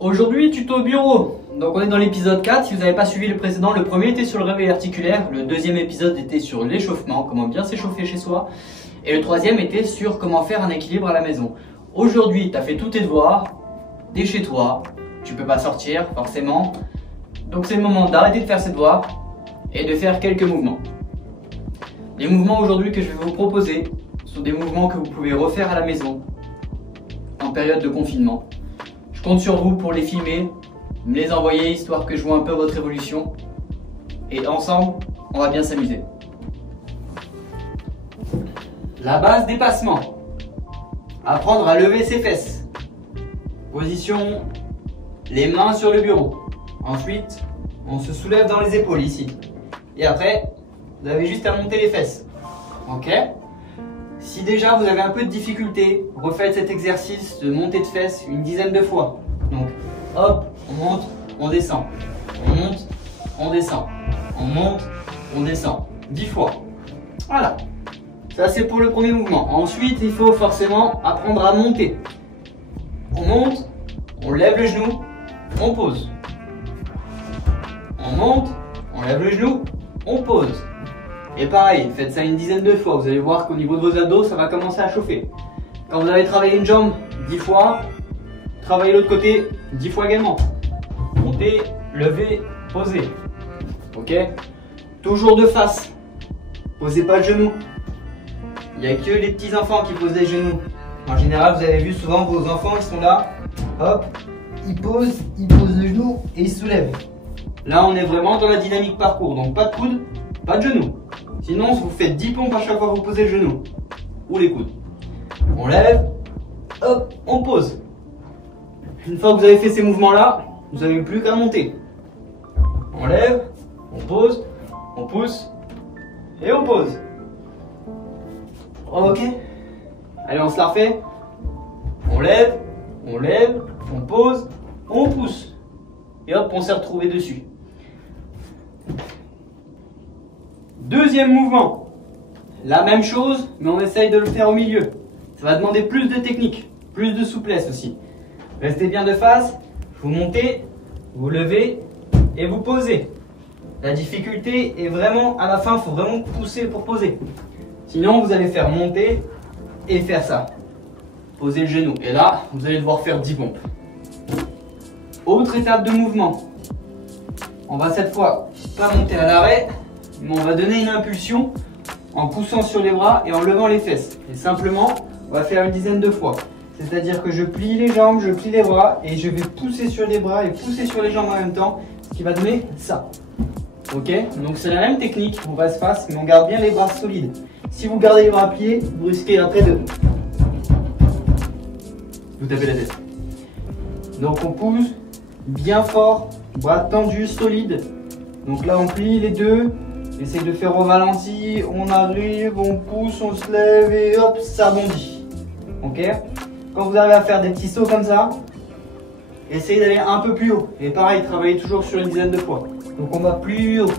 Aujourd'hui, tuto au bureau. Donc on est dans l'épisode 4, si vous n'avez pas suivi le précédent, le premier était sur le réveil articulaire, le deuxième épisode était sur l'échauffement, comment bien s'échauffer chez soi, et le troisième était sur comment faire un équilibre à la maison. Aujourd'hui, tu as fait tous tes devoirs, t'es chez toi, tu peux pas sortir forcément, donc c'est le moment d'arrêter de faire ses devoirs et de faire quelques mouvements. Les mouvements aujourd'hui que je vais vous proposer sont des mouvements que vous pouvez refaire à la maison en période de confinement. Je compte sur vous pour les filmer, me les envoyer histoire que je vois un peu votre évolution. Et ensemble, on va bien s'amuser. La base dépassement. Apprendre à lever ses fesses. Position, les mains sur le bureau. Ensuite, on se soulève dans les épaules ici. Et après, vous avez juste à monter les fesses. Ok ? Si déjà vous avez un peu de difficulté, refaites cet exercice de montée de fesses une dizaine de fois. Donc, hop, on monte, on descend. On monte, on descend. On monte, on descend. 10 fois. Voilà. Ça, c'est pour le premier mouvement. Ensuite, il faut forcément apprendre à monter. On monte, on lève le genou, on pose. On monte, on lève le genou, on pose. Et pareil, faites ça une dizaine de fois, vous allez voir qu'au niveau de vos abdos, ça va commencer à chauffer. Quand vous avez travaillé une jambe 10 fois, travaillez l'autre côté 10 fois également. Montez, levez, posez. Ok ? Toujours de face. Posez pas le genou. Il n'y a que les petits enfants qui posent les genoux. En général, vous avez vu souvent vos enfants, ils sont là. Hop, ils posent le genou et ils se soulèvent. Là, on est vraiment dans la dynamique parcours. Donc pas de coude, pas de genou. Sinon, vous faites 10 pompes à chaque fois que vous posez le genou. Ou les coudes. On lève, hop, on pose. Une fois que vous avez fait ces mouvements-là, vous n'avez plus qu'à monter. On lève, on pose, on pousse et on pose. Ok. Allez, on se la refait. On lève, on pose, on pousse. Et hop, on s'est retrouvé dessus. Deuxième mouvement. La même chose, mais on essaye de le faire au milieu. Ça va demander plus de technique, plus de souplesse aussi. Restez bien de face, vous montez, vous levez et vous posez. La difficulté est vraiment, à la fin, il faut vraiment pousser pour poser. Sinon, vous allez faire monter et faire ça. Poser le genou. Et là, vous allez devoir faire 10 pompes. Autre étape de mouvement. On va cette fois pas monter à l'arrêt, mais on va donner une impulsion en poussant sur les bras et en levant les fesses. Et simplement, on va faire une dizaine de fois. C'est-à-dire que je plie les jambes, je plie les bras et je vais pousser sur les bras et pousser sur les jambes en même temps, ce qui va donner ça. Ok? Donc c'est la même technique, on va se face, mais on garde bien les bras solides. Si vous gardez les bras pliés, vous risquez après de vous taper la tête. Donc on pousse bien fort, bras tendus, solides. Donc là on plie les deux, essaye de faire au ralenti, on arrive, on pousse, on se lève et hop, ça bondit. Ok? Quand vous arrivez à faire des petits sauts comme ça, essayez d'aller un peu plus haut. Et pareil, travaillez toujours sur une dizaine de fois. Donc on va plus haut,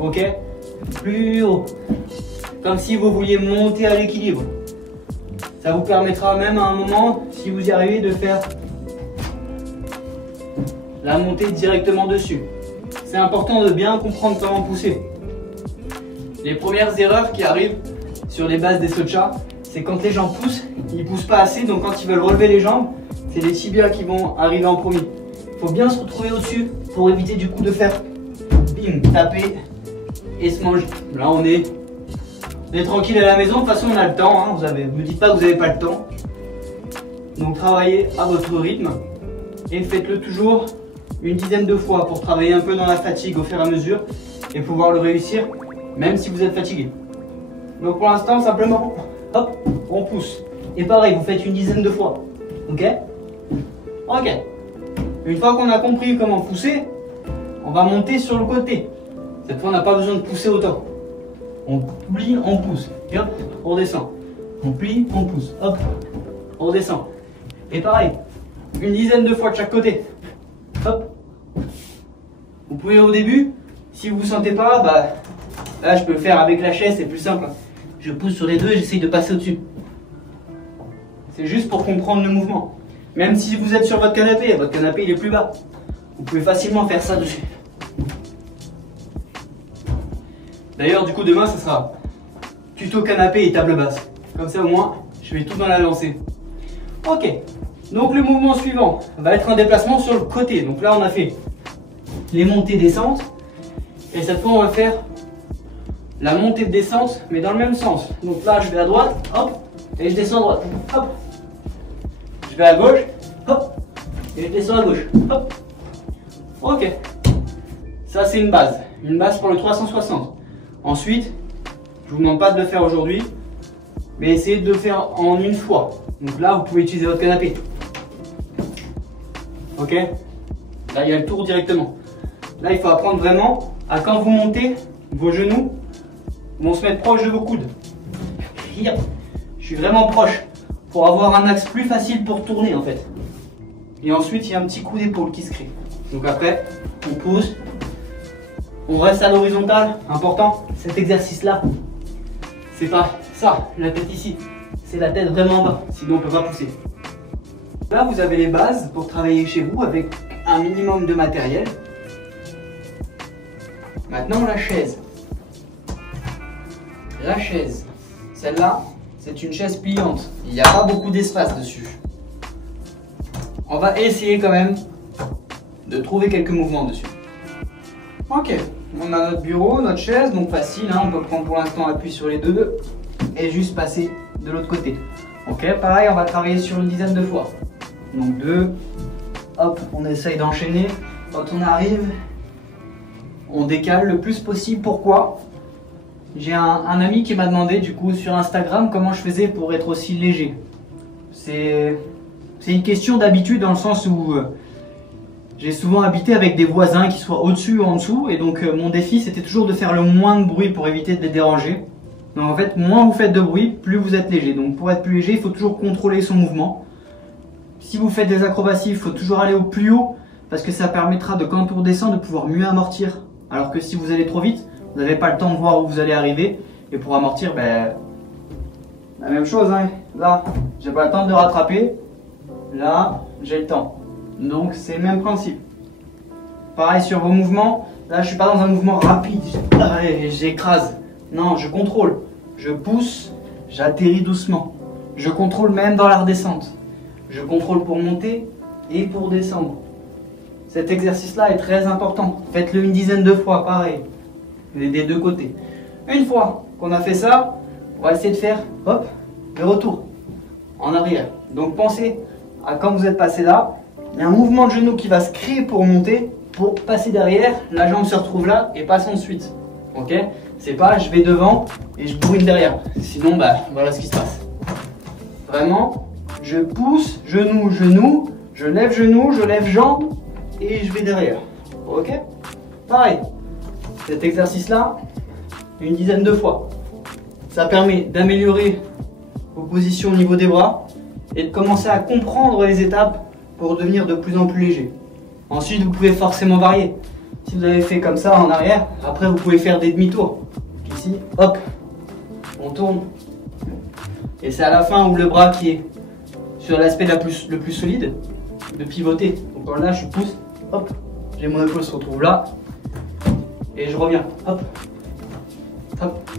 ok? Plus haut. Comme si vous vouliez monter à l'équilibre. Ça vous permettra même à un moment, si vous y arrivez, de faire la montée directement dessus. C'est important de bien comprendre comment pousser. Les premières erreurs qui arrivent sur les bases des sauts de chat, c'est quand les gens poussent, ils poussent pas assez, donc quand ils veulent relever les jambes, c'est les tibias qui vont arriver en premier. Il faut bien se retrouver au-dessus pour éviter du coup de faire bim, taper et se manger. Là on est tranquille à la maison, de toute façon on a le temps, hein. Vous me dites pas que vous n'avez pas le temps. Donc travaillez à votre rythme et faites-le toujours une dizaine de fois pour travailler un peu dans la fatigue au fur et à mesure et pouvoir le réussir même si vous êtes fatigué. Donc pour l'instant simplement, hop, on pousse. Et pareil, vous faites une dizaine de fois. Ok? Ok. Une fois qu'on a compris comment pousser, on va monter sur le côté. Cette fois on n'a pas besoin de pousser autant. On plie, on pousse. Et hop, on descend. On plie, on pousse. Hop, on descend. Et pareil, une dizaine de fois de chaque côté. Hop. Vous pouvez au début, si vous ne vous sentez pas, bah, là je peux le faire avec la chaise, c'est plus simple. Je pousse sur les deux et j'essaye de passer au-dessus. C'est juste pour comprendre le mouvement. Même si vous êtes sur votre canapé il est plus bas. Vous pouvez facilement faire ça dessus. D'ailleurs, du coup, demain, ce sera tuto canapé et table basse. Comme ça, au moins, je vais tout dans la lancée. Ok. Donc, le mouvement suivant va être un déplacement sur le côté. Donc là, on a fait les montées-descentes. Et cette fois, on va faire la montée-descente, mais dans le même sens. Donc là, je vais à droite, hop, et je descends à droite, hop. Je vais à gauche, hop, et je descends à gauche, hop. Ok. Ça, c'est une base pour le 360. Ensuite, je vous demande pas de le faire aujourd'hui, mais essayez de le faire en une fois. Donc là, vous pouvez utiliser votre canapé. Ok. Là, il y a le tour directement. Là, il faut apprendre vraiment à quand vous montez, vos genoux vont se mettre proches de vos coudes. Je suis vraiment proche pour avoir un axe plus facile pour tourner en fait. Et ensuite, il y a un petit coup d'épaule qui se crée. Donc après, on pousse. On reste à l'horizontale, important, cet exercice-là, c'est pas ça, la tête ici, c'est la tête vraiment en bas, sinon on ne peut pas pousser. Là, vous avez les bases pour travailler chez vous avec un minimum de matériel. Maintenant, la chaise. La chaise, celle-là, c'est une chaise pliante, il n'y a pas beaucoup d'espace dessus. On va essayer quand même de trouver quelques mouvements dessus. Ok, on a notre bureau, notre chaise, donc facile, hein, on peut prendre pour l'instant appui sur les deux et juste passer de l'autre côté. Ok, pareil, on va travailler sur une dizaine de fois. Donc 2, hop, on essaye d'enchaîner. Quand on arrive, on décale le plus possible. Pourquoi? J'ai un ami qui m'a demandé du coup sur Instagram comment je faisais pour être aussi léger. C'est une question d'habitude dans le sens où j'ai souvent habité avec des voisins qui soient au-dessus ou en dessous, et donc mon défi c'était toujours de faire le moins de bruit pour éviter de les déranger. Donc en fait, moins vous faites de bruit, plus vous êtes léger. Donc pour être plus léger, il faut toujours contrôler son mouvement. Si vous faites des acrobaties, il faut toujours aller au plus haut, parce que ça permettra de, quand on redescend, de pouvoir mieux amortir. Alors que si vous allez trop vite, vous n'avez pas le temps de voir où vous allez arriver, et pour amortir, ben, la même chose, hein. Là, j'ai pas le temps de rattraper, là, j'ai le temps. Donc c'est le même principe. Pareil sur vos mouvements. Là je suis pas dans un mouvement rapide, j'écrase. Non, je contrôle. Je pousse, j'atterris doucement. Je contrôle même dans la redescente. Je contrôle pour monter et pour descendre. Cet exercice-là est très important. Faites-le une dizaine de fois, pareil. Des deux côtés. Une fois qu'on a fait ça, on va essayer de faire, hop, le retour en arrière. Donc pensez à quand vous êtes passé là. Il y a un mouvement de genou qui va se créer pour monter, pour passer derrière, la jambe se retrouve là et passe ensuite. Ok? C'est pas je vais devant et je bourrine derrière. Sinon, bah voilà ce qui se passe. Vraiment, je pousse, genou, genou, je lève genou, je lève jambe et je vais derrière. Ok? Pareil. Cet exercice-là, une dizaine de fois. Ça permet d'améliorer vos positions au niveau des bras et de commencer à comprendre les étapes pour devenir de plus en plus léger. Ensuite, vous pouvez forcément varier. Si vous avez fait comme ça en arrière, après vous pouvez faire des demi-tours. Ici, hop, on tourne. Et c'est à la fin où le bras qui est sur l'aspect le plus solide, de pivoter. Donc là, je pousse, hop, j'ai mon épaule se retrouve là, et je reviens, hop, hop.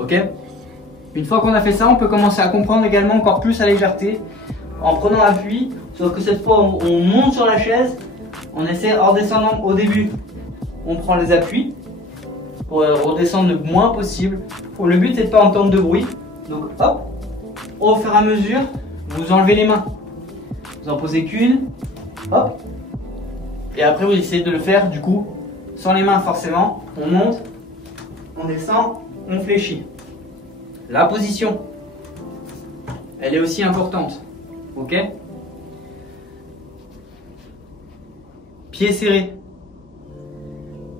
Ok? Une fois qu'on a fait ça, on peut commencer à comprendre également encore plus la légèreté en prenant appui, sauf que cette fois on monte sur la chaise, on essaie en redescendant au début, on prend les appuis pour redescendre le moins possible. Le but c'est de ne pas entendre de bruit, donc hop, au fur et à mesure, vous enlevez les mains, vous en posez qu'une, hop, et après vous essayez de le faire du coup sans les mains forcément. On monte, on descend, on fléchit. La position, elle est aussi importante. Ok? Pieds serrés.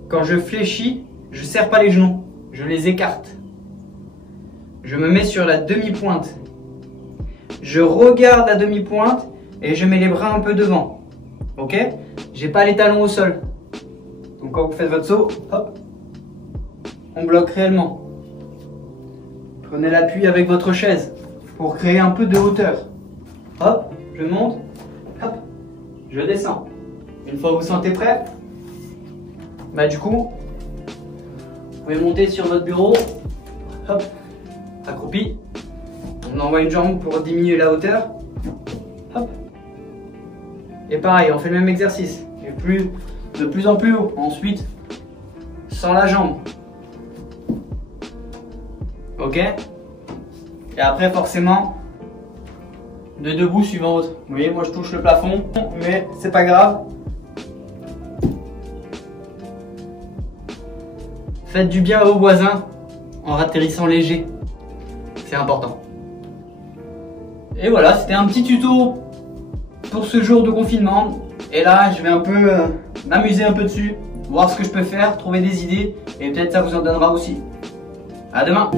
Quand je fléchis, je ne serre pas les genoux, je les écarte. Je me mets sur la demi-pointe. Je regarde la demi-pointe et je mets les bras un peu devant. Ok? J'ai pas les talons au sol. Donc quand vous faites votre saut, hop, on bloque réellement. Prenez l'appui avec votre chaise. pour créer un peu de hauteur. Hop, je monte, hop, je descends. Une fois que vous sentez prêt, bah du coup, vous pouvez monter sur votre bureau, hop, accroupi. On envoie une jambe pour diminuer la hauteur, hop. Et pareil, on fait le même exercice, et de plus en plus haut. Ensuite, sans la jambe. Ok? Et après, forcément, de debout suivant votre. Vous voyez, moi je touche le plafond, mais c'est pas grave. Faites du bien à vos voisins en atterrissant léger. C'est important. Et voilà, c'était un petit tuto pour ce jour de confinement. Et là, je vais un peu m'amuser un peu dessus, voir ce que je peux faire, trouver des idées, et peut-être ça vous en donnera aussi. À demain!